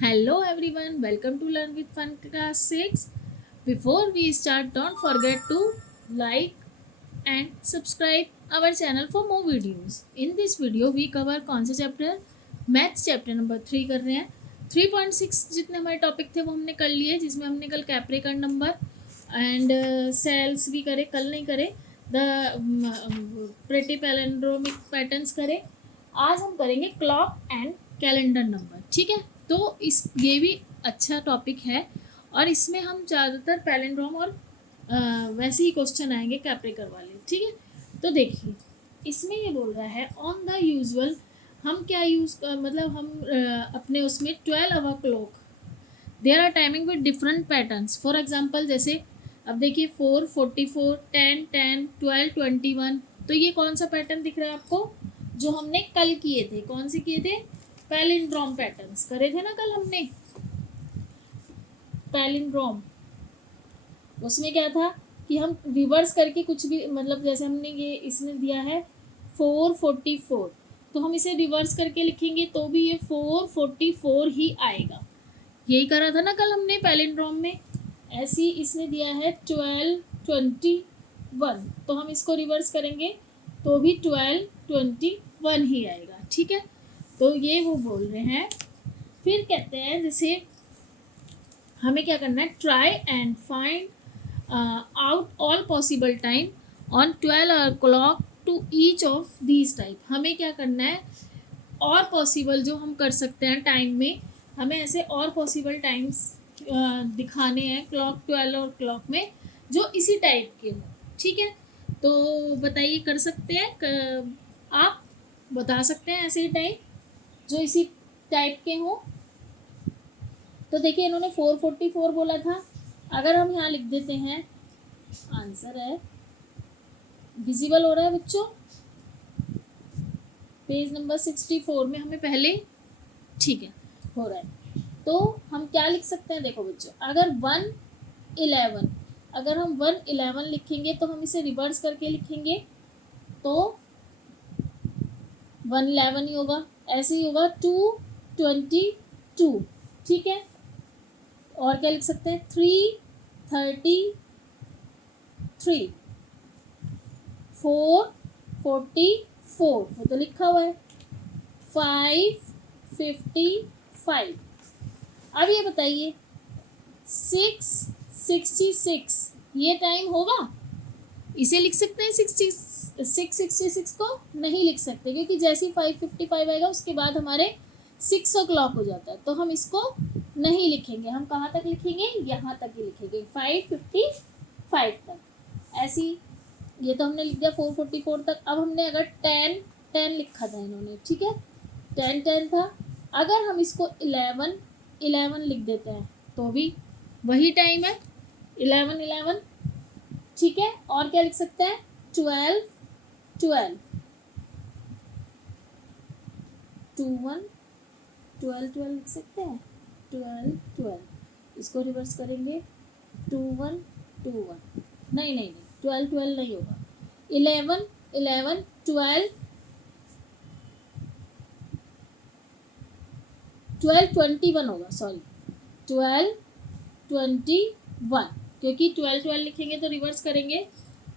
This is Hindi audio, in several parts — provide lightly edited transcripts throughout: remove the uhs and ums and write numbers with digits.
Hello everyone, welcome to Learn with Fun Class 6. Before we start, don't forget to like and subscribe our channel for more videos. In this video, we cover कौन से चैप्टर मैथ्स चैप्टर नंबर 3 कर रहे हैं. 3.6 जितने हमारे टॉपिक थे वो हमने कर लिए, जिसमें हमने कल कैप्रिकॉर्न नंबर एंड सेल्स भी करे, कल नहीं करे. द प्रेटी पैलेंड्रोमिक पैटर्न्स करे. आज हम करेंगे क्लॉक एंड कैलेंडर नंबर. ठीक है, तो इस ये भी अच्छा टॉपिक है और इसमें हम ज़्यादातर पैलेंड्रोम और वैसे ही क्वेश्चन आएंगे कैप्रिकर वाले. ठीक है, तो देखिए इसमें ये बोल रहा है ऑन द यूजुअल. हम क्या मतलब हम अपने उसमें 12 hour clock there are timing with different patterns. For example जैसे अब देखिए 4, 44, 10, 10, 12, 21. तो ये कौन सा पैटर्न दिख रहा है आपको? जो हमने कल किए थे. कौन से किए थे? पैलिंड्रोम पैटर्न्स करे थे ना कल हमने. पैलिंड्रोम उसमें क्या था कि हम रिवर्स करके कुछ भी, मतलब जैसे हमने ये इसमें दिया है 444, तो हम इसे रिवर्स करके लिखेंगे तो भी ये 444 ही आएगा. यही करा था ना कल हमने पैलिंड्रोम में. ऐसी इसने दिया है 1221, तो हम इसको रिवर्स करेंगे तो भी 1221 ही आएगा. ठीक है, तो ये वो बोल रहे हैं. फिर कहते हैं जैसे हमें क्या करना है, try and find out all possible time on 12 clock to each of these type. हमें क्या करना है, और पॉसिबल जो हम कर सकते हैं टाइम में, हमें ऐसे और पॉसिबल टाइम्स दिखाने हैं क्लॉक 12 और क्लॉक में जो इसी टाइप के हो. ठीक है, तो बताइए कर सकते हैं आप बता सकते हैं ऐसे टाइप जो इसी टाइप के हो. तो देखिए इन्होंने 444 बोला था. अगर हम यहाँ लिख देते हैं, आंसर है विजिबल हो रहा है बच्चों, पेज नंबर 64 में हमें पहले. ठीक है, हो रहा है. तो हम क्या लिख सकते हैं, देखो बच्चों, अगर 111, अगर हम 111 लिखेंगे तो हम इसे रिवर्स करके लिखेंगे तो 111 ही होगा. ऐसे ही होगा 222. ठीक है, और क्या लिख सकते हैं, 333, 444, वो तो लिखा हुआ है, 555. अब ये बताइए 666 ये टाइम होगा? इसे लिख सकते हैं 666 को? नहीं लिख सकते, क्योंकि जैसे ही 555 आएगा उसके बाद हमारे 6 o'clock हो जाता है, तो हम इसको नहीं लिखेंगे. हम कहाँ तक लिखेंगे, यहाँ तक ही लिखेंगे, 555 तक. ऐसी ये तो हमने लिख दिया 444 तक. अब हमने अगर 10 लिखा था इन्होंने, ठीक है, 10 था. अगर हम इसको 11 लिख देते हैं तो भी वही टाइम है, 11. ठीक है, और क्या लिख सकते हैं, 12 लिख सकते हैं, 12. इसको रिवर्स करेंगे 21. नहीं, 12 नहीं होगा, 11 12 21 होगा, सॉरी 12 क्योंकि 12 लिखेंगे तो रिवर्स करेंगे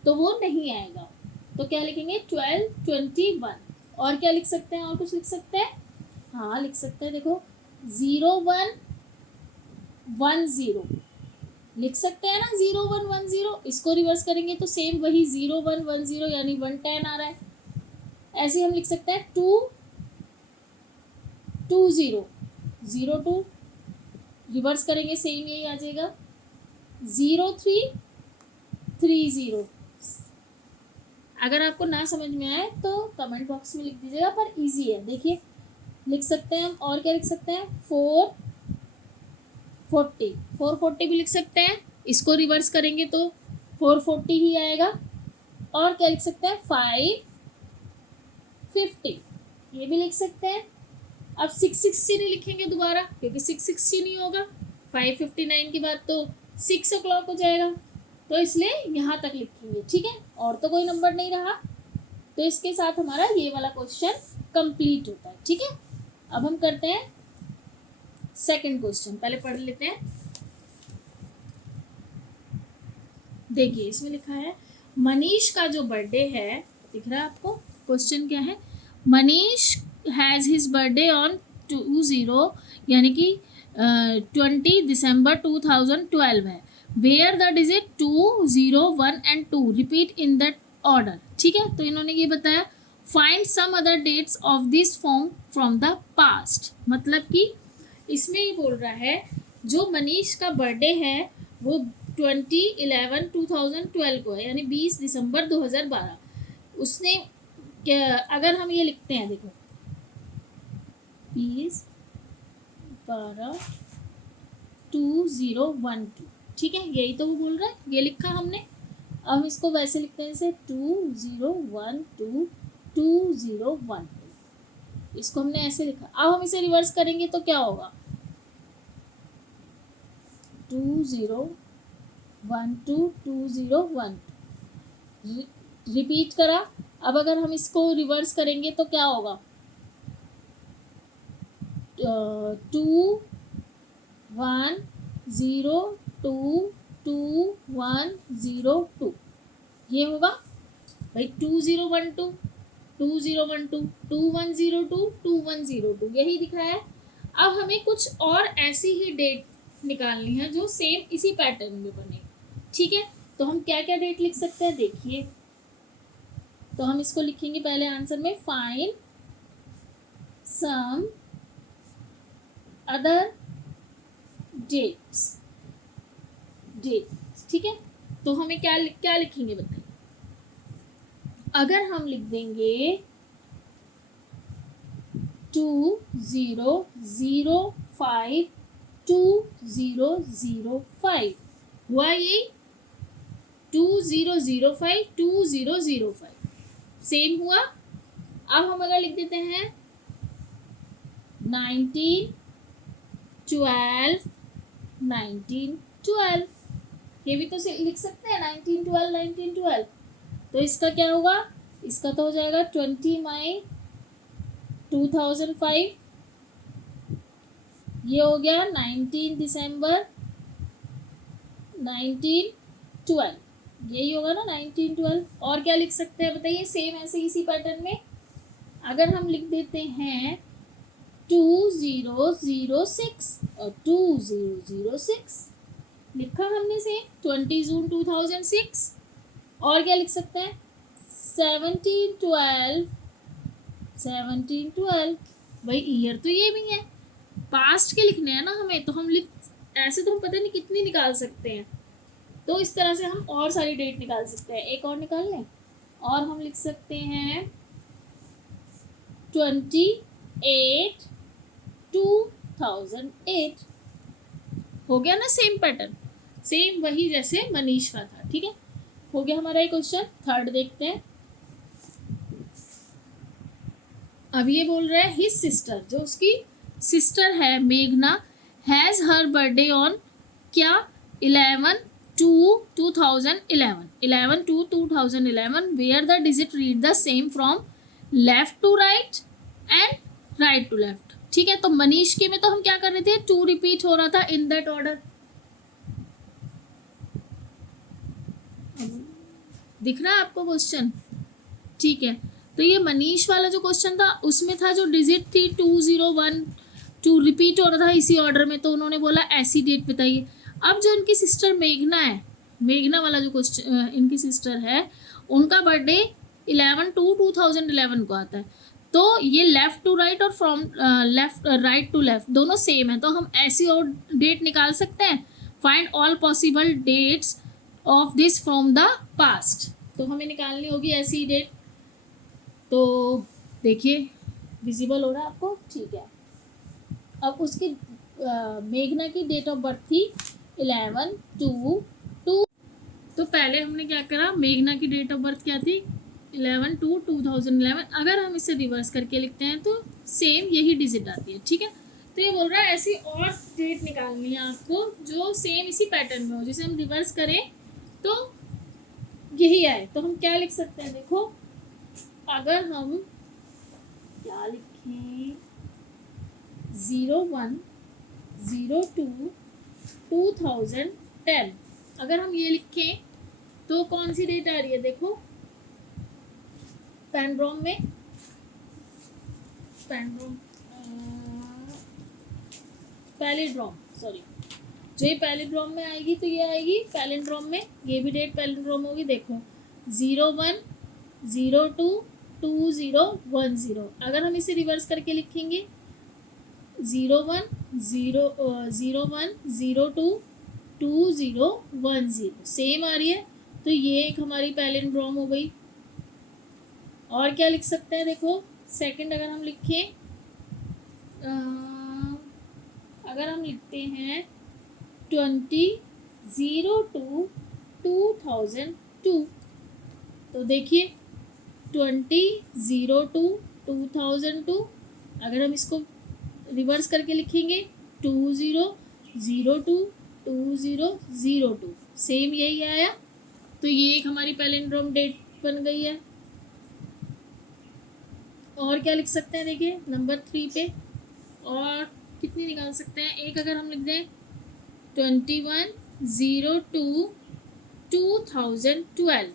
तो वो नहीं आएगा. तो क्या लिखेंगे, 1221. और क्या लिख सकते हैं, और कुछ लिख सकते हैं, हाँ लिख सकते हैं. देखो 0110 लिख सकते हैं ना, 0110. इसको रिवर्स करेंगे तो सेम वही 0110 यानी 110 आ रहा है. ऐसे हम लिख सकते हैं 220 रिवर्स करेंगे सेम यही आ जाएगा, 0330. अगर आपको ना समझ में आए तो कमेंट बॉक्स में लिख दीजिएगा, पर इजी है. देखिए लिख सकते हैं हम, और क्या लिख सकते हैं, 440 भी लिख सकते हैं. इसको रिवर्स करेंगे तो 440 ही आएगा. और क्या लिख सकते हैं, 550 ये भी लिख सकते हैं. अब 660 नहीं लिखेंगे दोबारा, क्योंकि 660 नहीं होगा, 559 के बाद तो 6 o'clock हो जाएगा, तो इसलिए यहाँ तक लिखेंगे. ठीक है, और तो कोई नंबर नहीं रहा, तो इसके साथ हमारा ये वाला क्वेश्चन कंप्लीट होता है. ठीक है, अब हम करते हैं सेकंड क्वेश्चन पहले पढ़ लेते हैं। देखिए इसमें लिखा है मनीष का जो बर्थडे है, दिख रहा है आपको? क्वेश्चन क्या है? Manish has his birthday on 20 यानी कि 20 दिसंबर 2012 है। Where the digit 2, 0, 1 and 2 repeat in that order. ठीक है, तो इन्होंने ये बताया find some other dates of this form from the past. मतलब कि इसमें ये बोल रहा है जो मनीष का बर्थडे है वो 2012 को है, यानी 20 दिसंबर 2012। उसने अगर हम ये लिखते हैं, देखो 20 12 2012, ठीक है, यही तो वो बोल रहा है, ये लिखा हमने। अब हम इसको वैसे लिखते हैं जैसे 2012 2012, इसको हमने ऐसे लिखा। अब हम इसे रिवर्स करेंगे तो क्या होगा? 2012 2012 रिपीट करा। अब अगर हम इसको रिवर्स करेंगे तो क्या होगा? 2 1 0 2 2 1 0 2, ये होगा भाई 2012 2012 2102 2102, यही दिख रहा है। अब हमें कुछ और ऐसी ही डेट निकालनी है जो सेम इसी पैटर्न में बने। ठीक है, तो हम क्या क्या डेट लिख सकते हैं? देखिए, तो हम इसको लिखेंगे पहले आंसर में, फाइंड सम अदर डेट्स। ठीक है, तो हमें क्या लिखेंगे बताइए? अगर हम लिख देंगे 2005 2005, हुआ ये 2005 2005, सेम हुआ। अब हम अगर लिख देते हैं 1912 1912, ये भी तो लिख सकते हैं 1912 1912। तो इसका क्या होगा? इसका तो हो जाएगा 20 मई 2005, ये हो गया 19 दिसंबर 1912, यही होगा ना 1912। और क्या लिख सकते हैं बताइए सेम ऐसे इसी पैटर्न में? अगर हम लिख देते हैं 2006 और 2006 लिखा हमने सेम 20 जून 2006। और क्या लिख सकते हैं? 1712 भाई ईयर तो ये भी है, पास्ट के लिखने हैं ना हमें, तो हम ऐसे तो हम पता नहीं कितनी निकाल सकते हैं। तो इस तरह से हम और सारी डेट निकाल सकते हैं। एक और निकाल लें, और हम लिख सकते हैं 28 2008, हो गया ना सेम पैटर्न, सेम वही जैसे मनीष का था। ठीक है, हो गया हमारा ये क्वेश्चन। थर्ड देखते हैं। अब ये बोल रहा है हिज सिस्टर, जो उसकी सिस्टर है मेघना, हैज़ हर बर्थडे ऑन क्या? 11/2/2011 where the digit read the same from left to right and right to left. ठीक है, तो मनीष के में तो हम क्या कर रहे थे? 2 रिपीट हो रहा था इन दैट ऑर्डर। दिख रहा है आपको क्वेश्चन? ठीक है, तो ये मनीष वाला जो क्वेश्चन था उसमें था जो डिजिट थी 2012 रिपीट हो रहा था इसी ऑर्डर में, तो उन्होंने बोला ऐसी डेट बताइए। अब जो इनकी सिस्टर मेघना है, मेघना वाला जो क्वेश्चन इनकी सिस्टर है, उनका बर्थडे 11/2/2011 को आता है। तो ये लेफ्ट टू राइट और from left right to left दोनों सेम है, तो हम ऐसी और डेट निकाल सकते हैं। Find all possible dates of this from the past, तो हमें निकालनी होगी ऐसी डेट। तो देखिए विजिबल हो रहा है आपको? ठीक है, अब उसकी मेघना की डेट ऑफ बर्थ थी 11/2/2। तो पहले हमने क्या करा, मेघना की डेट ऑफ बर्थ क्या थी? 11/2/2011। अगर हम इसे रिवर्स करके लिखते हैं तो सेम यही डिजिट आती है। ठीक है, तो ये बोल रहा है ऐसी और डेट निकालनी है आपको जो सेम इसी पैटर्न में हो, जिसे हम रिवर्स करें तो यही आए। तो हम क्या लिख सकते हैं? देखो, अगर हम क्या लिखें, 01 02/2010। अगर हम ये लिखें तो कौन सी डेट आ रही है, देखो पैनड्रॉम में, पैनड्रॉम पैलिड्रॉम, सॉरी, जो ये पैलिड्रॉम में आएगी तो ये आएगी पैलिड्रॉम में, ये भी डेट पैलिड्रॉम होगी। देखो 01/02/2010। अगर हम इसे रिवर्स करके लिखेंगे 01/02/2010 सेम आ रही है, तो ये एक हमारी पैलिड्रॉम हो गई। और क्या लिख सकते हैं, देखो सेकंड अगर हम लिखें, अगर हम लिखते हैं 20/02/2002, तो देखिए 20/02/2002, अगर हम इसको रिवर्स करके लिखेंगे 20/02/2002, सेम यही आया, तो ये एक हमारी पैलिंड्रोम डेट बन गई है। और क्या लिख सकते हैं, देखिए नंबर 3 पे और कितनी निकाल सकते हैं, एक अगर हम लिख दें 21/02/2012,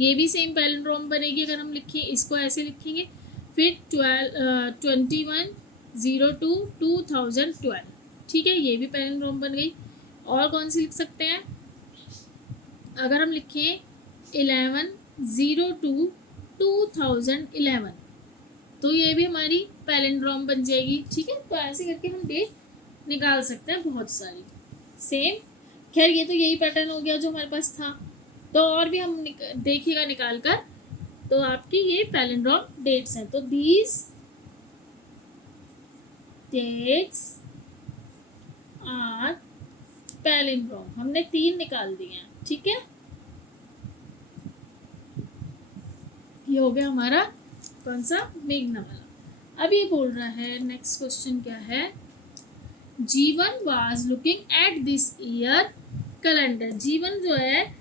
ये भी सेम पैलिंड्रोम बनेगी। अगर हम लिखें इसको ऐसे लिखेंगे, फिर 21/02/2012, ठीक है, ये भी पैलिंड्रोम बन गई। और कौन सी लिख सकते हैं, अगर हम लिखें 11/02/2011, तो ये भी हमारी पैलिंड्रोम बन जाएगी, ठीक है। तो ऐसे करके हम डेट निकाल सकते हैं बहुत सारी सेम। खैर ये तो यही पैटर्न हो गया जो हमारे पास था, तो और भी हम देखिएगा निकाल कर, तो आपकी ये पैलिंड्रोम डेट्स हैं। तो दीज डेट्स आर पैलिंड्रोम, हमने 3 निकाल दिए हैं, ठीक है। ये हो गया हमारा कौन सा, मेघना वाला। अब ये बोल रहा है नेक्स्ट क्वेश्चन क्या है, जीवन was looking at this year calendar. जीवन जो है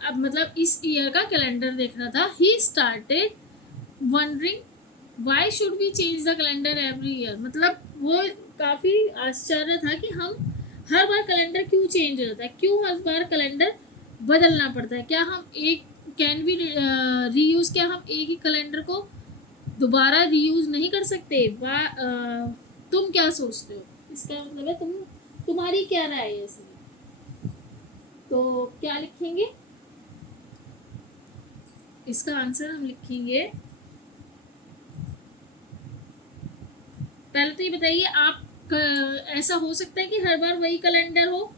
अब मतलब इस ईयर का कैलेंडर देख रहा था। He started wondering why should we change the calendar every year, मतलब वो काफ़ी आश्चर्य था कि हम हर बार कैलेंडर क्यों चेंज हो जाता है, क्यों हर बार कैलेंडर बदलना पड़ता है, क्या हम एक कैन वी रीयूज, क्या हम एक ही कैलेंडर को दोबारा रीयूज नहीं कर सकते। तुम क्या सोचते हो, इसका मतलब है तुम्हारी क्या राय है इसमें। तो क्या लिखेंगे, इसका आंसर हम लिखेंगे, पहले तो ये बताइए आप, ऐसा हो सकता है कि हर बार वही कैलेंडर हो,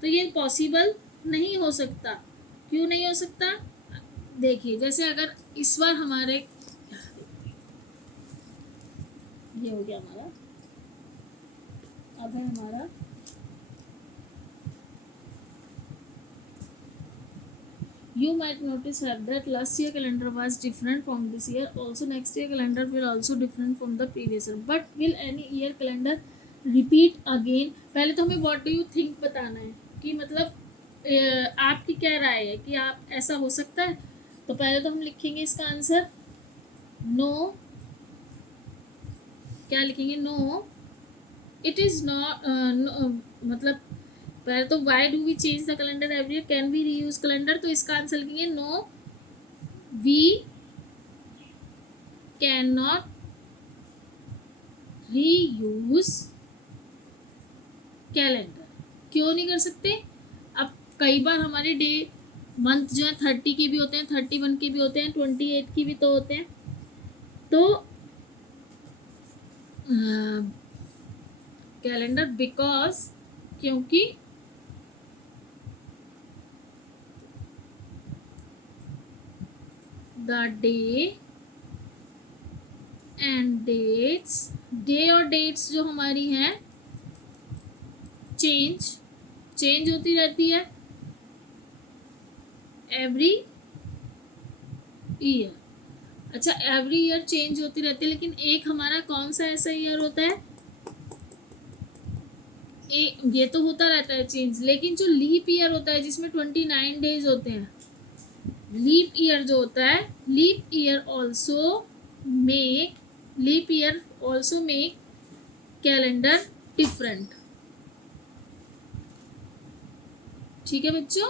तो ये पॉसिबल नहीं हो सकता। क्यों नहीं हो सकता, देखिए जैसे अगर इस बार हमारे, ये हो गया हमारा, अब है हमारा You might notice that last year calendar was different from this year. Also, next year calendar will also different from the previous year. But will any year calendar repeat again? पहले तो हमें what do you think बताना है कि मतलब आपकी क्या राय है कि आप ऐसा हो सकता है। तो पहले तो हम लिखेंगे इसका आंसर नो, क्या लिखेंगे, नो इट इज़ नॉट, मतलब पहले तो why do we change the calendar every year, can we reuse calendar, तो इसका आंसर लिखेंगे no we can not reuse calendar. क्यों नहीं कर सकते, अब कई बार हमारे डे मंथ जो है 30 के भी होते हैं, 31 के भी होते हैं, 28 के भी तो होते हैं, तो कैलेंडर बिकॉज, क्योंकि the day and dates, day और डेट्स जो हमारी हैं चेंज होती रहती है एवरी ईयर। अच्छा एवरी ईयर चेंज होती रहती है, लेकिन एक हमारा कौन सा ऐसा ईयर होता है, ये तो होता रहता है चेंज, लेकिन जो लीप ईयर होता है जिसमें 29 डेज होते हैं, लीप ईयर जो होता है, leap year also make calendar different. ठीक है बच्चों,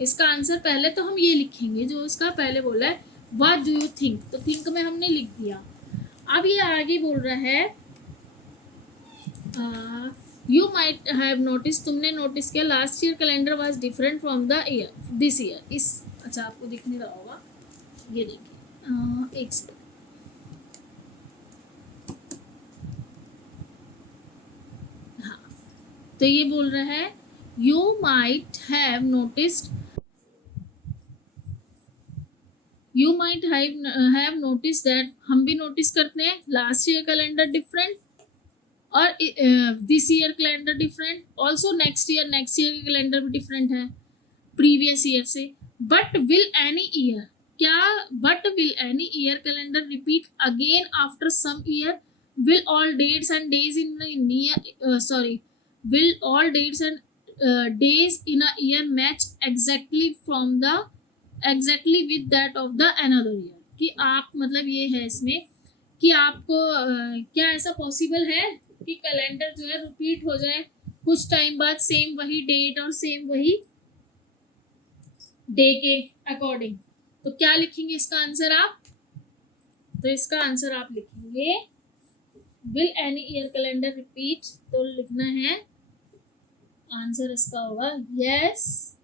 इसका आंसर पहले तो हम ये लिखेंगे जो इसका पहले बोला है, व्हाट डू यू थिंक, तो थिंक में हमने लिख दिया। अब ये आगे बोल रहा है यू माइट हैव नोटिस, तुमने नोटिस किया last year calendar was different from the year this year. इस अच्छा आपको दिख नहीं रहा होगा, ये देखिए एक सेकंड। हाँ, तो ये बोल रहा है you might have noticed, you might have notice that, हम भी नोटिस करते हैं लास्ट ईयर कैलेंडर डिफरेंट और this year calendar different, also next year के कैलेंडर भी डिफरेंट है प्रीवियस ईयर से। बट विल एनी ईयर, क्या but will any year calendar repeat again after some year, will all dates and days in year sorry will all dates and days in a year match exactly with that of the another year. कि आप मतलब ये है इसमें कि आपको क्या ऐसा पॉसिबल है कि कैलेंडर जो है रिपीट हो जाए कुछ टाइम बाद, सेम वही डेट और सेम वही डे के अकॉर्डिंग। तो क्या लिखेंगे इसका आंसर आप, तो इसका आंसर आप लिखेंगे will any year calendar repeat, तो लिखना है आंसर इसका होगा यस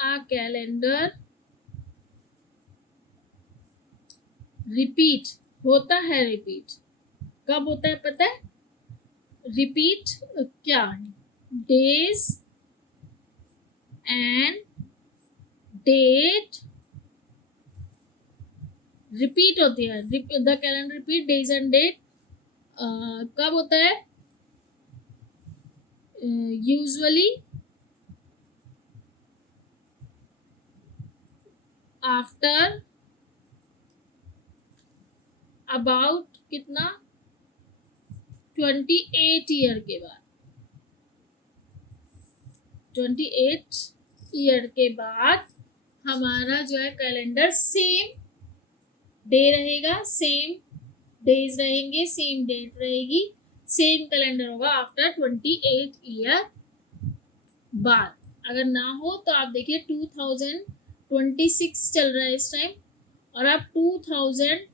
आ कैलेंडर रिपीट होता है। रिपीट कब होता है पता है, रिपीट क्या, डेज एंड डेट रिपीट होती है, the calendar repeat days and date कब होता है, यूजुअली आफ्टर अबाउट कितना 28 ईयर के बाद, 28 ईयर के बाद हमारा जो है कैलेंडर सेम डे रहेगा, सेम डेज रहेंगे, सेम डेट रहेगी, सेम कैलेंडर होगा आफ्टर 28 ईयर बाद। अगर ना हो तो आप देखिए 2026 चल रहा है इस टाइम, और आप 2000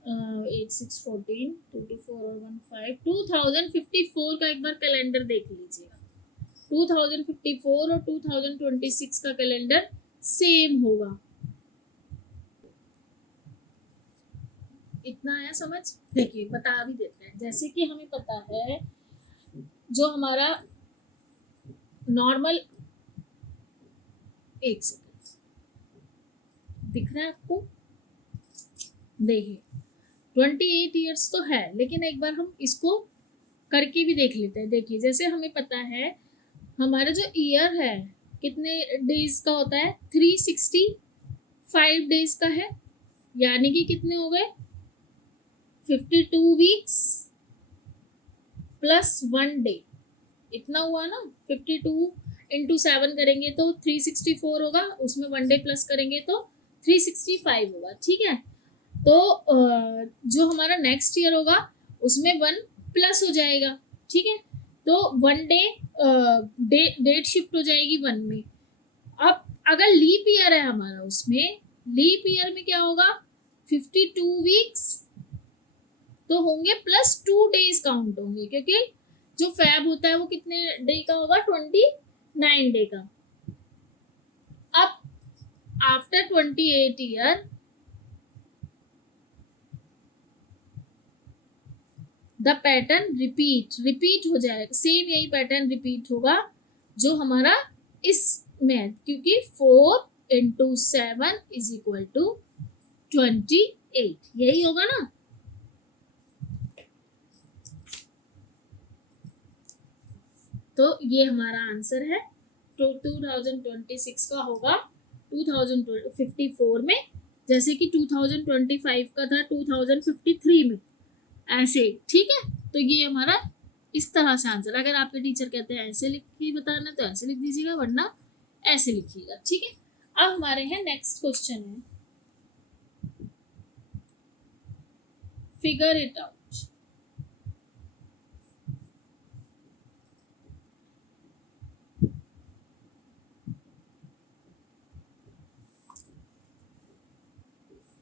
8 6 14 2 2 4 और 1 5 2054 का एक बार कैलेंडर देख लीजिएगा। 2054 और 2026 का कैलेंडर सेम होगा। इतना आया समझ? देखिए बता भी देते हैं, जैसे कि हमें पता है जो हमारा नॉर्मल, एक सेकंड दिख रहा है आपको, देखिए 28 ईयर्स तो है, लेकिन एक बार हम इसको करके भी देख लेते हैं। देखिए जैसे हमें पता है हमारा जो ईयर है कितने डेज का होता है, 365 डेज का है, यानी कि कितने हो गए 52 वीक्स प्लस 1 डे, इतना हुआ ना। 52 इंटू 7 करेंगे तो 364 होगा, उसमें 1 डे प्लस करेंगे तो 365 होगा। ठीक है, तो जो हमारा नेक्स्ट ईयर होगा उसमें 1 प्लस हो जाएगा। ठीक है, तो 1 डे डेट शिफ्ट हो जाएगी 1 में। अब अगर लीप ईयर है हमारा, उसमें लीप ईयर में क्या होगा 52 वीक्स तो होंगे प्लस 2 डेज काउंट होंगे, क्योंकि जो फैब होता है वो कितने डे का होगा 29 डे का। अब after 28 year the pattern repeat हो जाएगा, सेम यही पैटर्न रिपीट होगा जो हमारा इसमें है, क्योंकि 4 इंटू 7 इज इक्वल टू 28, यही होगा ना। तो ये हमारा आंसर है। तो 2026 का होगा 2054 में, जैसे कि 2025 का था 2053 में, ऐसे। ठीक है, तो ये हमारा इस तरह से आंसर। अगर आपके टीचर कहते हैं ऐसे लिख के बताना तो ऐसे लिख दीजिएगा, वरना ऐसे लिखिएगा। ठीक है, अब हमारे हैं नेक्स्ट क्वेश्चन है फिगर इट आउट।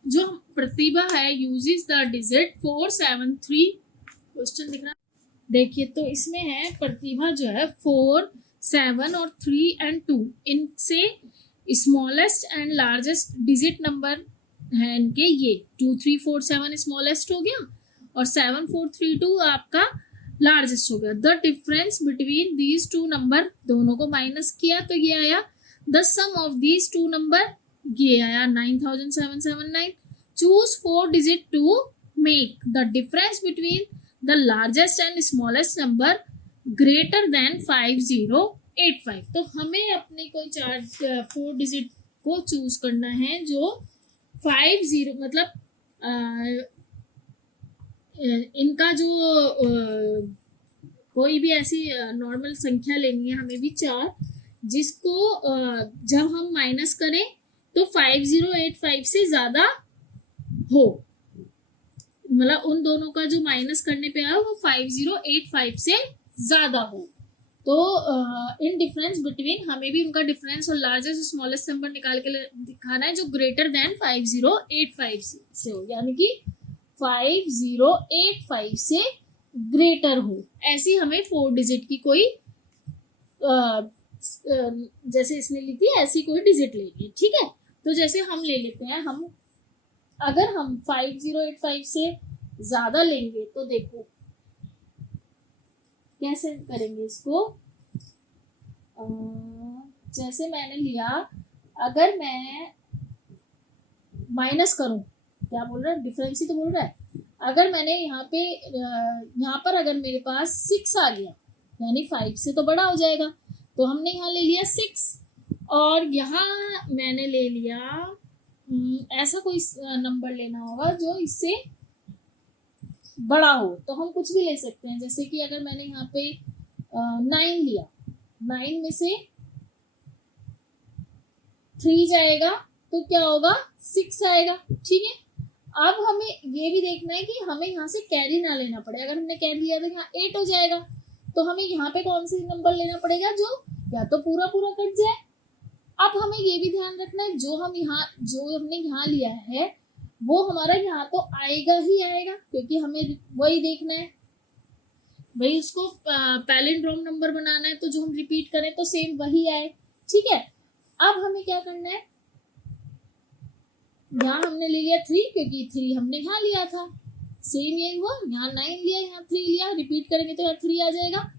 जो प्रतिभा है यूजेस द डिजिट 473, क्वेश्चन दिख रहा है, देखिए तो इसमें है प्रतिभा जो है 4, 7 और 3 एंड 2 इनसे smallest and largest digit number है इनके ये 2, 3, 4, 7 स्मॉलेस्ट हो गया और 7, 4, 3, 2 आपका लार्जेस्ट हो गया। The difference between these two number, दोनों को माइनस किया तो ये आया the sum of these two number, ये आया 9779। Choose 4 digit to make the difference between the largest and smallest number greater than 5085। तो हमें अपने कोई 4 डिजिट को चूज करना है जो 50 मतलब इनका जो कोई भी ऐसी नॉर्मल संख्या लेनी है हमें भी 4, जिसको जब हम माइनस करें तो 5085 से ज्यादा हो, मतलब उन दोनों का जो माइनस करने पे आया वो 5085 से ज्यादा हो। तो इन डिफरेंस बिटवीन हमें भी उनका डिफरेंस और लार्जेस्ट स्मॉलेस्ट नंबर निकाल के दिखाना है जो ग्रेटर देन 5085 से हो, यानी कि 5085 से ग्रेटर हो। ऐसी हमें 4 डिजिट की कोई जैसे इसने ली थी ऐसी कोई डिजिट लेनी है, ठीक है। तो जैसे हम ले लेते हैं, हम अगर हम 5085 से ज्यादा लेंगे तो देखो कैसे करेंगे इसको। जैसे मैंने लिया, अगर मैं माइनस करूं, क्या बोल रहा है, डिफरेंस ही तो बोल रहा है। अगर मैंने यहाँ पर अगर मेरे पास 6 आ गया, यानी 5 से तो बड़ा हो जाएगा, तो हमने यहाँ ले लिया 6, और यहाँ मैंने ले लिया ऐसा कोई नंबर लेना होगा जो इससे बड़ा हो। तो हम कुछ भी ले सकते हैं, जैसे कि अगर मैंने यहाँ पे 9 लिया, 9 में से 3 जाएगा तो क्या होगा, 6 आएगा, ठीक है। अब हमें ये भी देखना है कि हमें यहाँ से कैरी ना लेना पड़े। अगर हमने कैरी लिया तो यहाँ 8 हो जाएगा, तो हमें यहाँ पे कौन सी नंबर लेना पड़ेगा जो या तो पूरा पूरा कट जाए। अब हमें ये भी ध्यान रखना है जो हमने यहाँ लिया है वो हमारा यहाँ तो आएगा ही आएगा, क्योंकि हमें वही देखना है भाई, उसको पैलिंड्रोम नंबर बनाना है, तो जो हम रिपीट करें तो सेम वही आए, ठीक है। अब हमें क्या करना है, यहाँ हमने ले लिया 3, क्योंकि 3 हमने यहाँ लिया था, सेम यही हुआ, यहाँ 9 लिया, यहाँ 3 लिया, रिपीट करेंगे तो यहाँ 3 आ जाएगा।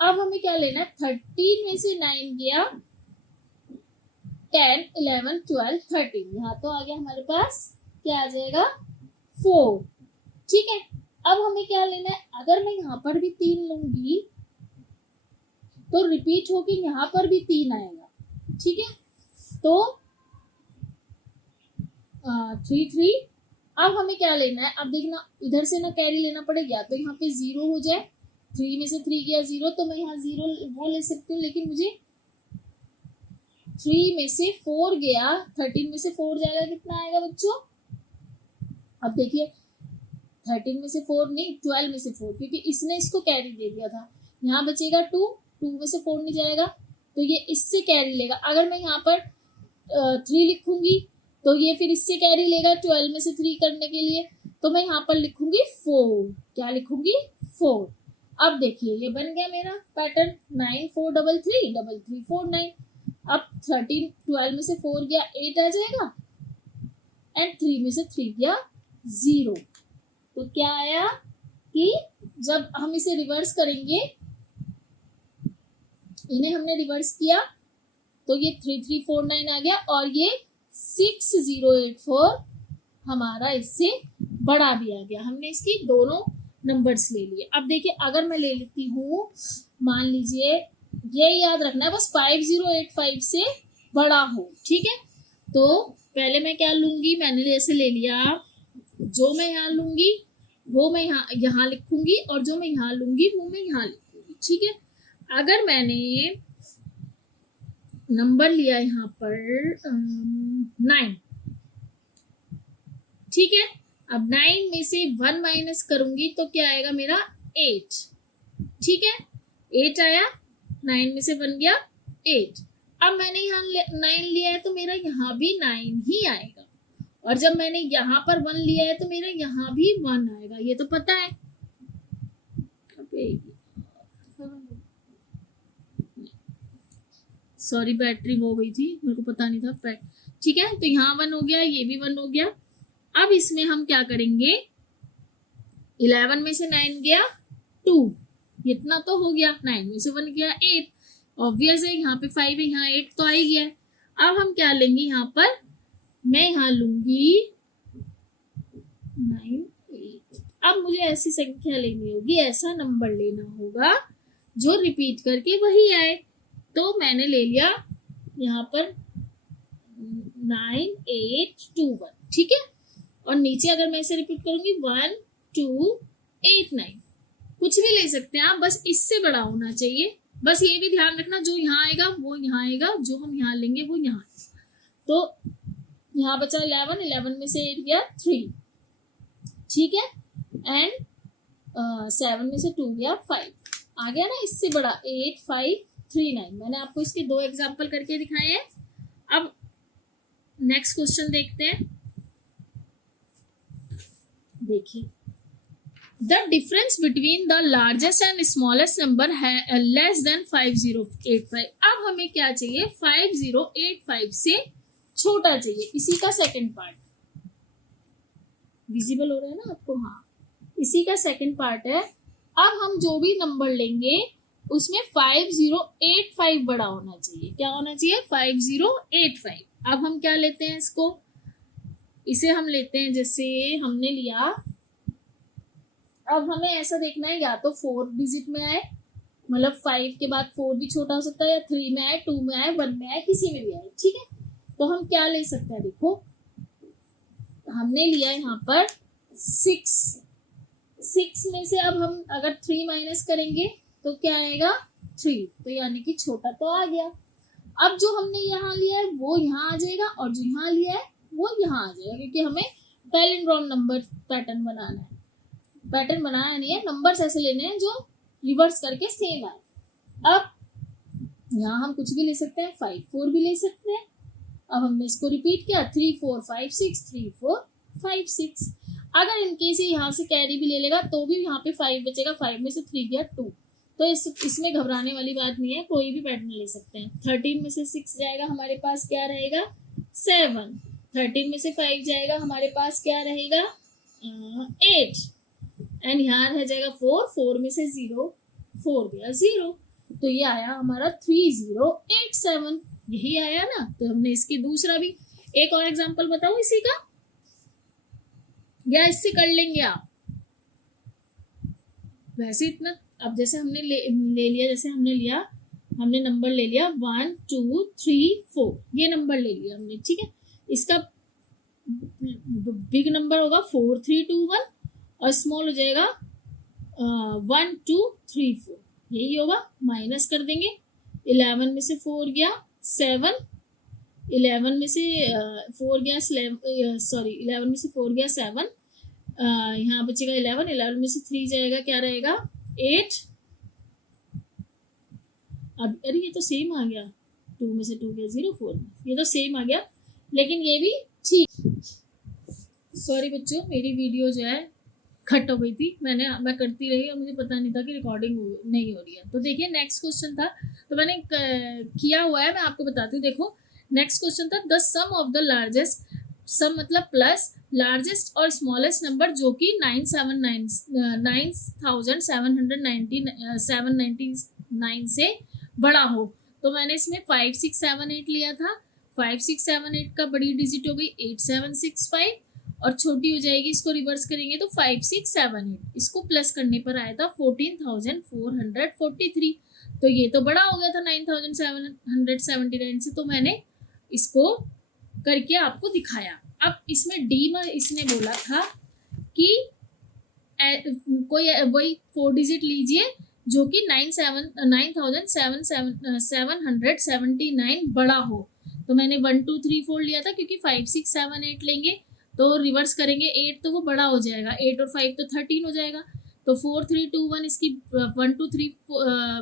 अब हमें क्या लेना है, 13 में से 9 गया, 10, 11, 12, 13, यहाँ तो आ गया हमारे पास, क्या आ जाएगा, 4, ठीक है। अब हमें क्या लेना है, अगर मैं यहाँ पर भी 3 लूंगी तो रिपीट होके यहाँ पर भी 3 आएगा, ठीक है। तो 3, 3। अब हमें क्या लेना है, अब देखना इधर से ना कैरी लेना पड़ेगा, तो यहाँ पे 0 हो जाए, 3 में से 3 गया 0, तो मैं यहाँ 0 वो ले सकती हूँ, लेकिन मुझे 3 में से 4 गया, 13 में से 4 जाएगा, कितना आएगा बच्चों, अब देखिए 13 में से 4 नहीं, 12 में से 4, क्योंकि इसने इसको कैरी दे दिया था। यहाँ बचेगा 2, 2 में से 4 नहीं जाएगा, तो ये इससे कैरी लेगा। अगर मैं यहाँ पर 3 लिखूंगी तो ये फिर इससे कैरी लेगा 12 में से 3 करने के लिए, तो मैं यहाँ पर लिखूंगी 4, क्या लिखूंगी, 4। अब देखिए ये बन गया मेरा पैटर्न, 9, 4, 3, 3, 3, 4, 9। अब 13, 12 में से 4 गया 8 आ जाएगा, एंड 3 में से 3 गया 0। तो क्या आया कि जब हम इसे रिवर्स करेंगे, इन्हें हमने रिवर्स किया तो ये 3349 आ गया, और ये 6084 हमारा इससे बड़ा भी आ गया। हमने इसकी दोनों नंबर्स ले लिए। अब देखिए अगर मैं ले लेती हूँ, मान लीजिए, ये याद रखना है बस 5085 से बड़ा हो, ठीक है। तो पहले मैं क्या लूंगी, मैंने ऐसे ले लिया, जो मैं यहाँ लूंगी वो मैं यहाँ लिखूंगी, और जो मैं यहाँ लूंगी वो मैं यहाँ लिखूंगी, ठीक है। अगर मैंने नंबर लिया यहाँ पर 9, ठीक है। अब 9 में से 1 माइनस करूंगी तो क्या आएगा मेरा 8। ठीक है, 8 आया, 9 में से बन गया 8। अब मैंने यहाँ 9 लिया है तो मेरा यहाँ भी 9 ही आएगा, और जब मैंने यहाँ पर 1 लिया है तो मेरा यहाँ भी 1 आएगा, ये तो पता है। सॉरी बैटरी हो गई थी, मेरे को पता नहीं था। ठीक है, तो यहाँ 1 हो गया, ये भी 1 हो गया। अब इसमें हम क्या करेंगे, 11 में से 9 गया 2, इतना तो हो गया। 9 में से 1 गया 8, ऑब्वियस है, यहाँ पे 5 है, यहाँ 8 तो आ ही गया है। अब हम क्या लेंगे, यहाँ पर मैं यहाँ लूंगी 9 8। अब मुझे ऐसी संख्या लेनी होगी, ऐसा नंबर लेना होगा जो रिपीट करके वही आए। तो मैंने ले लिया यहाँ पर 9 8 2 1। ठीक है, और नीचे अगर मैं इसे रिपीट करूंगी 1 2 8 9, कुछ भी ले सकते हैं आप, बस इससे बड़ा होना चाहिए। बस ये भी ध्यान रखना, जो यहाँ आएगा वो यहाँ आएगा, जो हम यहाँ लेंगे वो यहाँ आएगा। तो यहाँ बचा 11, 11 में से 8 गया 3। ठीक है, एंड 7 में से 2 गया 5, आ गया ना इससे बड़ा 8 5 3 9। मैंने आपको इसके 2 एग्जाम्पल करके दिखाए हैं। अब नेक्स्ट क्वेश्चन देखते हैं। देखिए, the difference between the largest and smallest number है लेस देन 5085। अब हमें क्या चाहिए, 5085 से छोटा चाहिए। इसी का सेकंड पार्ट विजिबल हो रहा है ना आपको, हाँ, इसी का सेकंड पार्ट है। अब हम जो भी नंबर लेंगे उसमें 5085 बड़ा होना चाहिए। क्या होना चाहिए, 5085। अब हम क्या लेते हैं इसको, इसे हम लेते हैं, जैसे हमने लिया, अब हमें ऐसा देखना है या तो 4 डिजिट में आए, मतलब 5 के बाद 4 भी छोटा हो सकता है, या 3 में आए, 2 में आए, 1 में आए, किसी में भी आए। ठीक है, तो हम क्या ले सकते हैं, देखो हमने लिया यहाँ पर 6 में से अब हम अगर 3 माइनस करेंगे तो क्या आएगा 3, तो यानी कि छोटा तो आ गया। अब जो हमने यहाँ लिया है वो यहाँ आ जाएगा, और जो यहाँ लिया है वो यहाँ आ जाएगा, क्योंकि हमें पैलिंड्रोम नंबर पैटर्न बनाना है। पैटर्न बनाना नहीं है, नंबर्स ऐसे लेने हैं जो रिवर्स करके सेम आए। अब यहाँ हम कुछ भी ले सकते हैं, 5 4 भी ले सकते हैं। अब हमने इसको रिपीट किया, 3 4 5 6 3 4 5 6। अगर इनकेस यहाँ से कैरी भी ले लेगा तो भी यहाँ पे 5 बचेगा, 5 में से 3 गया 2, तो इसमें घबराने वाली बात नहीं है, कोई भी पैटर्न ले सकते हैं। 13 में से 6 जाएगा, हमारे पास क्या रहेगा 7। 13 में से 5 जाएगा, हमारे पास क्या रहेगा 8, एंड यहाँ रह जाएगा 4, 4 में से 0 4 गया 0, तो ये आया हमारा 3087, यही आया ना। तो हमने इसकी दूसरा भी, एक और एग्जांपल बताओ इसी का, या इससे कर लेंगे आप वैसे इतना। अब जैसे हमने ले लिया, जैसे हमने नंबर ले लिया 1 2 3 4, ये नंबर ले लिया हमने। ठीक है, इसका बिग नंबर होगा 4 3 2 1, और स्मॉल हो जाएगा 1 2 3 4, यही होगा। माइनस कर देंगे, 11 में से 4 गया 7, 11 में से 4 गया 11 में से 4 गया 7, यहाँ बचेगा 11 में से 3 जाएगा, क्या रहेगा 8। अब अरे ये तो सेम आ गया, 2 में से 2 गया 0, 4 में, ये तो सेम आ गया, लेकिन ये भी ठीक। सॉरी बच्चों, मेरी वीडियो जो है कट हो गई थी, मैं करती रही और मुझे पता नहीं था कि रिकॉर्डिंग नहीं हो रही है। तो देखिए नेक्स्ट क्वेश्चन था, तो मैंने किया हुआ है, मैं आपको बताती हूँ। देखो नेक्स्ट क्वेश्चन था, the sum of the largest, sum मतलब प्लस लार्जेस्ट और स्मॉलेस्ट नंबर जो कि 9799 से बड़ा हो। तो मैंने इसमें 5 6 7 8 लिया था, 5 6 7 8 का बड़ी डिजिट हो गई 8 7 6 5, और छोटी हो जाएगी, इसको रिवर्स करेंगे तो 5 6 7 8, इसको प्लस करने पर आया था 14,443। तो ये तो बड़ा हो गया था 9,779 से, तो मैंने इसको करके आपको दिखाया। अब इसमें डी में इसने बोला था कि कोई वही 4 डिजिट लीजिए जो कि 9,779 बड़ा हो। तो मैंने 1 2 3 4 लिया था, क्योंकि 5 6 7 8 लेंगे तो रिवर्स करेंगे 8 तो वो बड़ा हो जाएगा, 8 और 5 तो 13 हो जाएगा। तो 4 3 2 1 इसकी 1 2 3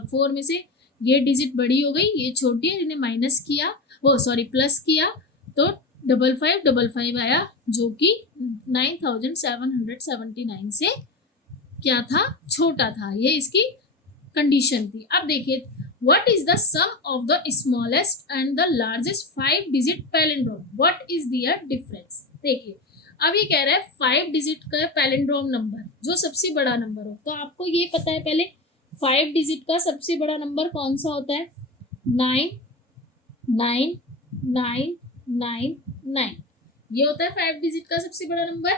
4 में से ये डिजिट बड़ी हो गई, ये छोटी है, इन्हें माइनस किया, वो सॉरी प्लस किया, तो 5555 आया, जो कि 9779 से क्या था, छोटा था। ये इसकी कंडीशन थी। अब देखिए what is the sum of the smallest and the largest 5 digit palindrome, what is their difference. देखिए अब ये कह रहा है 5 डिजिट का पैलिंड्रोम नंबर जो सबसे बड़ा नंबर हो। तो आपको ये पता है पहले 5 डिजिट का सबसे बड़ा नंबर कौन सा होता है, 9 9 9 9 9, ये होता है 5 डिजिट का सबसे बड़ा नंबर,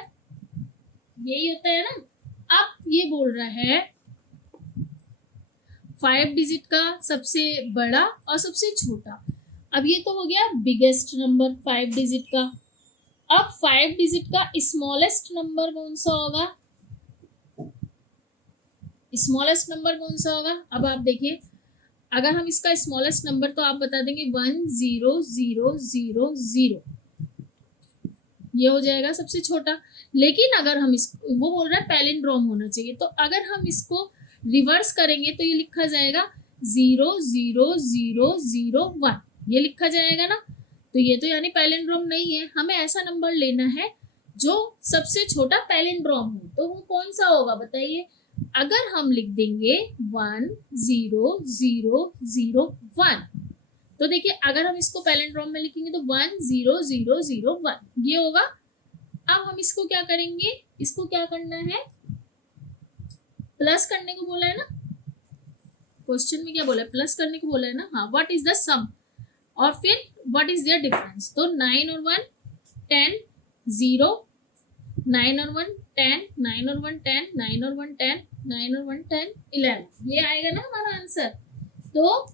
यही होता है ना। अब ये बोल रहा है 5 डिजिट का सबसे बड़ा और सबसे छोटा। अब ये तो हो गया बिगेस्ट नंबर 5 डिजिट का। अब 5 डिजिट का स्मॉलेस्ट नंबर कौन सा होगा, स्मॉलेस्ट नंबर कौन सा होगा। अब आप देखिए अगर हम इसका स्मॉलेस्ट नंबर तो आप बता देंगे 10000, ये हो जाएगा सबसे छोटा। लेकिन अगर हम इस, वो बोल रहा है पैलिंड्रोम होना चाहिए, तो अगर हम इसको रिवर्स करेंगे तो ये लिखा जाएगा 00001, ये लिखा जाएगा ना। तो ये तो यानी पैलिंड्रोम नहीं है, हमें ऐसा नंबर लेना है जो सबसे छोटा पैलिंड्रोम हो। तो वो कौन सा होगा बताइए। अगर हम लिख देंगे 10001, तो देखिए अगर हम इसको पैलिंड्रोम में लिखेंगे तो 10001 ये होगा। अब हम इसको क्या करेंगे, इसको क्या करना है, प्लस करने को बोला है ना, क्वेश्चन में क्या बोला है, प्लस करने को बोला है ना। हाँ, व्हाट इज द सम, और फिर व्हाट इज देयर डिफरेंस। तो 9 और 1 10, 0, 9 और 1 10, 9 और 1 10, 9 और 1 10, 9 और 1 10, 11, ये आएगा ना हमारा आंसर। तो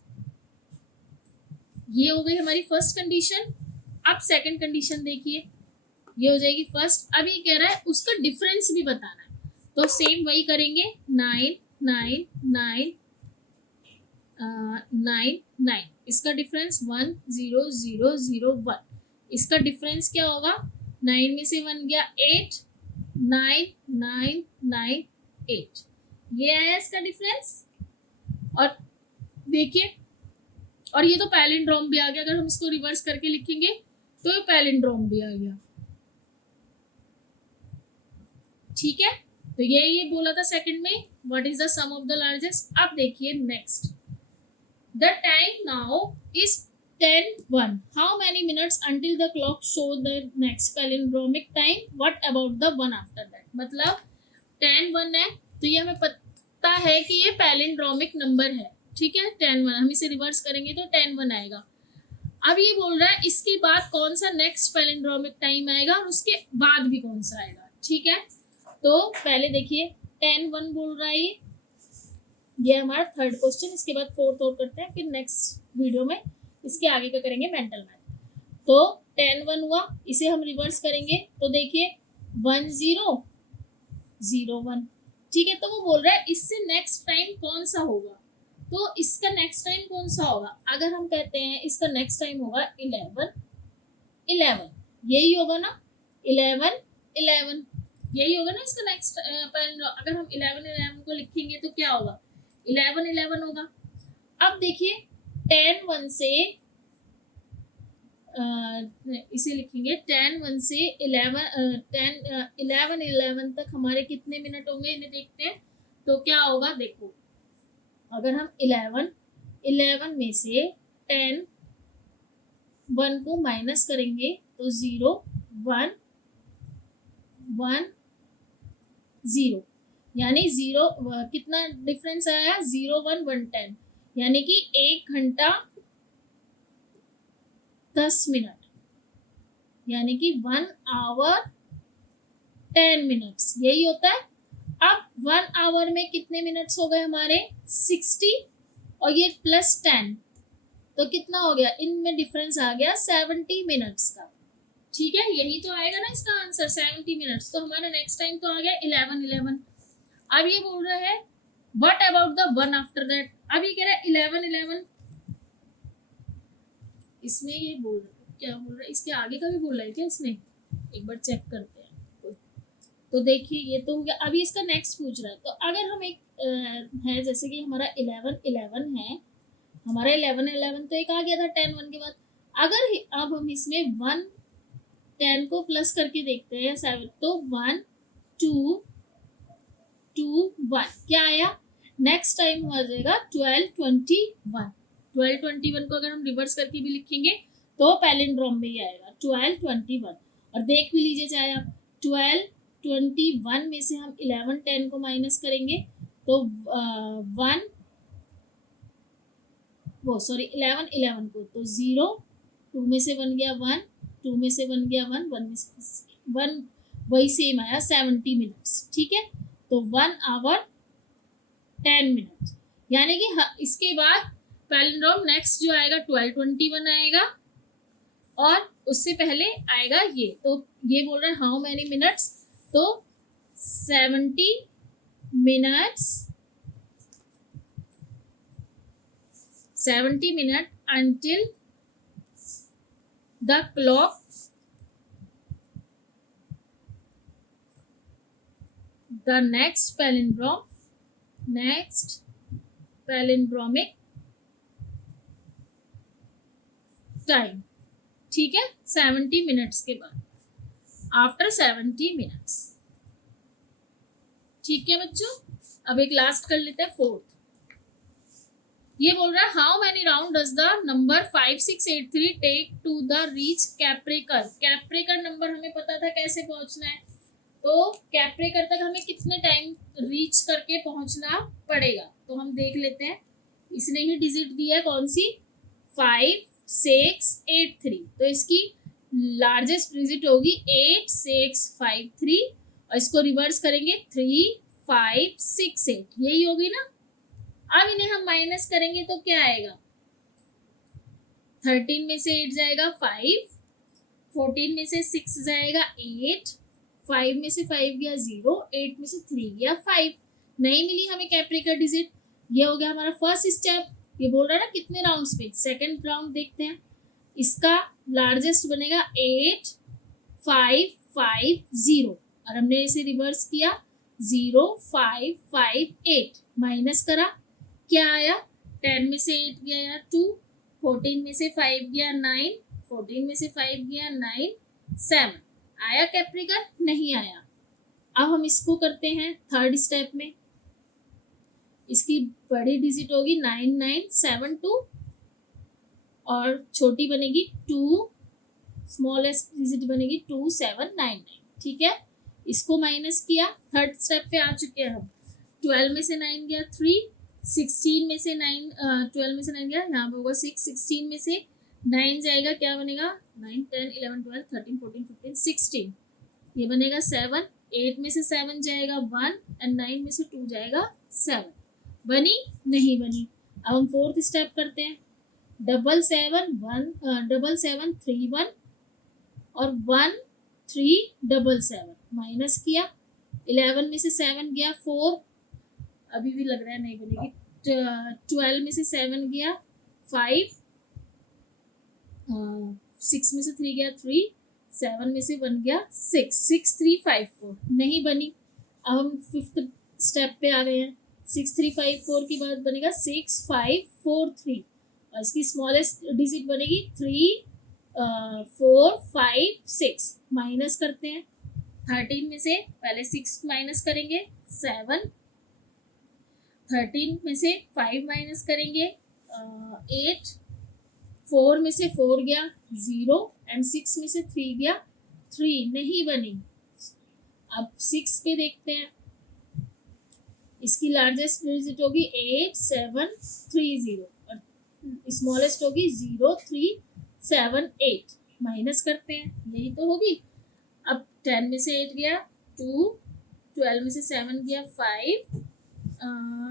ये हो गई हमारी फर्स्ट कंडीशन। अब सेकंड कंडीशन देखिए, ये हो जाएगी फर्स्ट। अब ये कह रहा है उसका डिफरेंस भी बताना है, तो सेम वही करेंगे 9 9 9 9 9, इसका डिफरेंस 10001, इसका डिफरेंस क्या होगा, 9 में से 1 गया 8, 9 9 9 8, ये आया इसका डिफरेंस। और देखिए, और ये तो पैलिंड्रोम भी आ गया, अगर हम इसको रिवर्स करके लिखेंगे तो ये पैलिंड्रोम भी आ गया, ठीक है। तो ये बोला था सेकंड में, what is the sum of the largest. अब देखिए next, the time now is 10:01, how many minutes until the clock show the next palindromic time, what about the one after that. मतलब 10:01 है, तो ये हमें पता है कि ये पैलिंड्रोमिक नंबर है, ठीक है। 10:01 हम इसे रिवर्स करेंगे तो 10:01 आएगा। अब ये बोल रहा है इसके बाद कौन सा नेक्स्ट पैलिंड्रोमिक टाइम आएगा और उसके बाद भी कौन सा आएगा, ठीक है। तो पहले देखिए 10:01 बोल रहा है ये हमारा थर्ड क्वेश्चन। इसके बाद फोर्थ और करते हैं, फिर नेक्स्ट वीडियो में इसके आगे का करेंगे मेंटल मैथ। तो 10:01 हुआ, इसे हम रिवर्स करेंगे तो देखिए 1001, ठीक है। तो वो बोल रहा है इससे नेक्स्ट टाइम कौन सा होगा, तो इसका नेक्स्ट टाइम कौन सा होगा। अगर हम कहते हैं इसका नेक्स्ट टाइम होगा 11, यही होगा ना, 11 यही होगा ना इसका नेक्स्ट। अगर हम 11 को लिखेंगे तो क्या होगा, 11 होगा। अब देखिए 10:01 से इसे लिखेंगे 10:01 से 11 तक हमारे कितने मिनट होंगे, इन्हें देखते हैं। तो क्या होगा, देखो अगर हम 11 में से 1 को माइनस करेंगे तो 0 1 1 0, यानी 0 कितना डिफरेंस आया, 0 1 1 10, यानी कि 1 घंटा 10 मिनट, यानी कि 1 आवर 10 मिनट्स, यही होता है। अब 1 आवर में कितने मिनट्स हो गए हमारे 60, और ये प्लस 10, तो कितना हो गया, इनमें डिफरेंस आ गया 70 मिनट्स का, ठीक है। यही तो आएगा ना इसका आंसर 70 मिनट्स। तो हमारा नेक्स्ट टाइम तो आ गया 11। अब ये बोल रहा है what about the one after that. अब ये कह रहा है 11, इसमें ये बोल रहा है, क्या बोल रहा है, इसके आगे का भी बोल रहा है क्या इसने, एक बार चेक करते हैं। तो देखिए ये तो हो गया। अभी इसका नेक्स्ट पूछ रहा है, तो अगर हम एक है जैसे कि हमारा 11 है, हमारा 11 तो एक आ गया था 10 1 के बाद। अगर अब हम इसमें 1 10 को प्लस करके देखते हैं 7, तो 1 2 2 1 क्या आया? नेक्स्ट टाइम आ जाएगा 12 21। 12 21 को अगर हम रिवर्स करके भी लिखेंगे तो पैलिंड्रोम में ही आएगा 12 21। और देख भी लीजिए चाहे आप 12 21 में से हम 11 10 को माइनस करेंगे तो 1 वो सॉरी 11 11 को, तो 0 2 में से 1 गया 1, 2 में से 1 गया 1, 1 में से 1 वही सेम आया 70 मिनट्स। ठीक है, तो 1 आवर 10 मिनट्स, यानी कि इसके बाद पैलिंड्रोम नेक्स्ट जो आएगा 12 21 आएगा और उससे पहले आएगा ये। तो ये बोल रहा है हाउ मैनी मिनट्स, तो 70 minutes 70 minutes until the clock the next palindromic time। ठीक है, 70 मिनट्स के बाद, आफ्टर 70 मिनट्स। ठीक है बच्चों, अब एक लास्ट कर लेते हैं 4th। ये बोल रहा है how many round does the number 5683 take to the reach Kaprekar. Kaprekar number हमें पता था कैसे पहुंचना है, तो कैप्रेकर तक हमें कितने टाइम रीच करके पहुंचना पड़ेगा, तो हम देख लेते हैं। इसने ही डिजिट दिया है कौन सी, 5683, तो इसकी लार्जेस्ट डिजिट होगी 8653 और इसको रिवर्स करेंगे 3568, यही होगी ना। अब इन्हें हम माइनस करेंगे तो क्या आएगा, 13 में से 8 जाएगा 5, 14 में से 6 जाएगा 8, 5 में से 5 गया 0, 8 में से 3 गया 5। नहीं मिली हमें कैप्रेकर डिजिट। ये हो गया हमारा फर्स्ट स्टेप। ये बोल रहा है ना कितने राउंड्स पे, सेकंड राउंड देखते हैं। इसका लार्जेस्ट बनेगा 8 5 5 0 और हमने इसे रिवर्स किया 0 5 5 8, माइनस करा क्या आया, 10 में से 8 गया 2, 14 में से 5 गया 9, 14 में से 5 गया 9, 7 आया कैप्रेकर, नहीं आया। अब हम इसको करते हैं थर्ड स्टेप में। इसकी बड़ी डिजिट होगी 9972 और छोटी बनेगी 2, स्मॉलेस्ट डिजिट बनेगी 2799। ठीक है, इसको माइनस किया, थर्ड स्टेप पे आ चुके हैं हम। 12 में से 9 गया 3, 16 में से 9 12 में से 9 गया, यहाँ पे होगा 6, 16 में से 9 जाएगा क्या बनेगा, 9 10 11 12 13 14 15 16, ये बनेगा 7, 8 में से 7 जाएगा 1 एंड 9 में से 2 जाएगा 7। बनी नहीं बनी। अब हम फोर्थ स्टेप करते हैं, 7731 और 1377 माइनस किया, 11 में से 7 गया 4, अभी भी लग रहा है नहीं बनेगी, 12 में से 7 गया 5, 6 में से 3 गया 3, 7 में से 1 गया 6, 6354 नहीं बनी। अब हम फिफ्थ स्टेप पे आ गए हैं, 6354 की बाद बनेगा 6543 और इसकी स्मॉलेस्ट डिजिट बनेगी 3 4 5 6, माइनस करते हैं। 13 में से पहले 6 माइनस करेंगे 7, 13 में से 5 माइनस करेंगे 8, 4 में से 4 गया 0 एंड 6 में से 3 गया 3, नहीं बनी। अब 6 पे देखते हैं, इसकी लार्जेस्ट डिजिट होगी 8730 और स्मॉलेस्ट होगी 0378, माइनस करते हैं, यही तो होगी। अब 10 में से 8 गया 2, 12 में से 7 गया 5,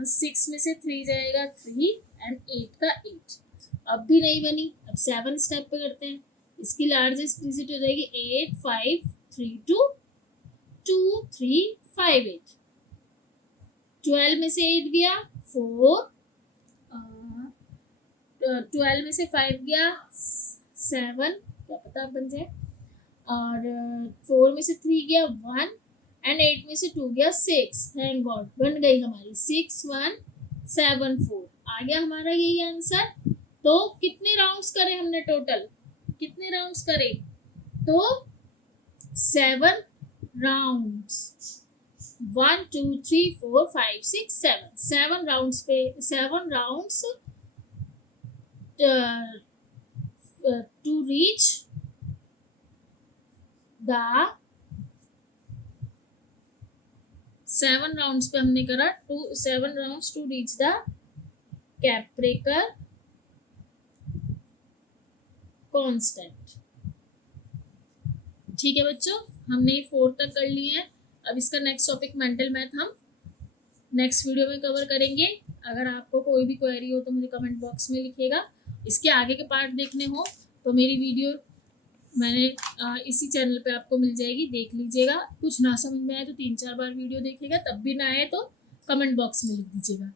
6 में से 3 जाएगा 3 एंड 8 का 8, अब भी नहीं बनी। अब 7 स्टेप पे करते हैं, इसकी लार्जेस्ट डिजिट हो जाएगी 8532 2358, 12 में से 8 गया 4, 12 में से 5 गया 7, क्या पता बन जाए, और 4 में से 3 गया 1 एंड 8 में से 2 गया 6। थैंक गॉड, बन गई हमारी 6174। आ गया हमारा यही आंसर। तो कितने राउंड्स करे हमने टोटल, कितने राउंड्स करे? तो 7 राउंड्स। 1 2 3 4 5 6 7 7 राउंड्स पे 7 rounds to reach the 7 rounds पे हमने करा 7 rounds to reach the Kaprekar constant. ठीक है बच्चों, हमने 4 तक कर लिए हैं। अब इसका नेक्स्ट टॉपिक मेंटल मैथ हम नेक्स्ट वीडियो में कवर करेंगे। अगर आपको कोई भी क्वेरी हो तो मुझे कमेंट बॉक्स में लिखिएगा। इसके आगे के पार्ट देखने हो तो मेरी वीडियो मैंने इसी चैनल पे आपको मिल जाएगी, देख लीजिएगा। कुछ ना समझ में आए तो 3-4 बार वीडियो देखिएगा, तब भी ना आए तो कमेंट बॉक्स में लिख दीजिएगा।